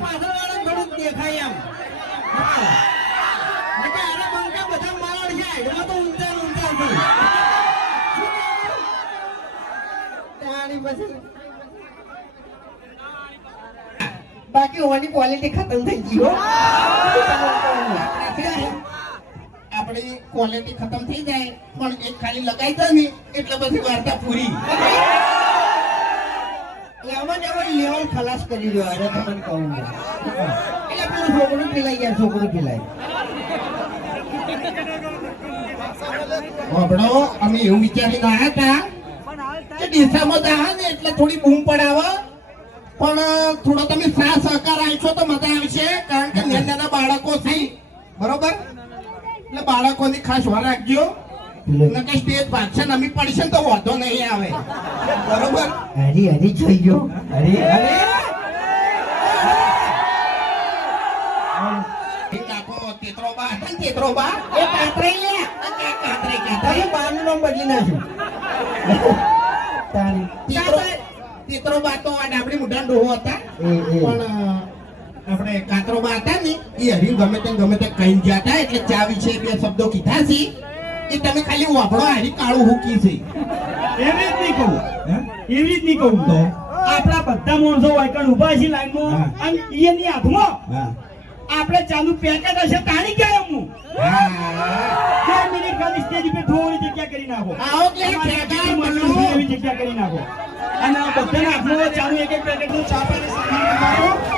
પાછળ વાળા થોડુંક દેખાય એમ હા આરા બંકા બધા મારડ છે હાઈડમાં તો ઊંચા ઊંચા છે તાણી પછી બાકી હોવાની ક્વોલિટી ખતમ થઈ ગઈ હો આપણી ક્વોલિટી ખતમ થઈ જાય પણ એક ખાલી લગાઈ દે ને એટલે બધી વાર્તા પૂરી લેવલ લેવલ ખલાસ કરી દો અરે તમને કહું એટલે પેલું છોકરું પીલાઈ ગયા છોકરું પીલાય આપણો અમે એવું વિચારીને આવ્યા હતા કે ડીસામાં જા ને એટલે થોડી બૂમ પડાવે પણ થોડો તમે સાથ સહકાર આપશો તો મજા આવશે કારણ કે નાના બાળકો છે બરોબર એટલે બાળકોની ખાસ વાર રાખજો નકે સ્ટેજ પાછળ નમી પડશે તો વાંધો નહીં આવે બરોબર હરી હરી જોઈ ગયો હરી હરી કાકો તેતરોબા હતા ને તેતરોબા એ કાતરાઈ લે કાતરે તારે બાનું નામ બદલી નાખ્યું તારી તેતરોબા તો આ ડાબડી મુઢા ડોહો હતા પણ આપણે કાતરોબા હતા ને એ હરી ગમે તે કઈ ગયા હતા એટલે ચા વિશે બે શબ્દો કીધા છે એ તમે ખાલી વાપરો હારી કાળું હુકી છે એવી જ નહીં કહું તો આપણા બધા માણસો વાયકણ ઉભા છે લાઈનમાં અને એની હાથમાં આપણે ચાનું પેકેટ હશે તાણી ગયા હું 2 મિનિટ ખાલી સ્ટેજ પર થોડી જગ્યા કરી નાખો આવો કે ખેગા બનો એવી જગ્યા કરી નાખો અને બધાના હાથમાં ચાનું એક પેકેટ નું ચા પાણી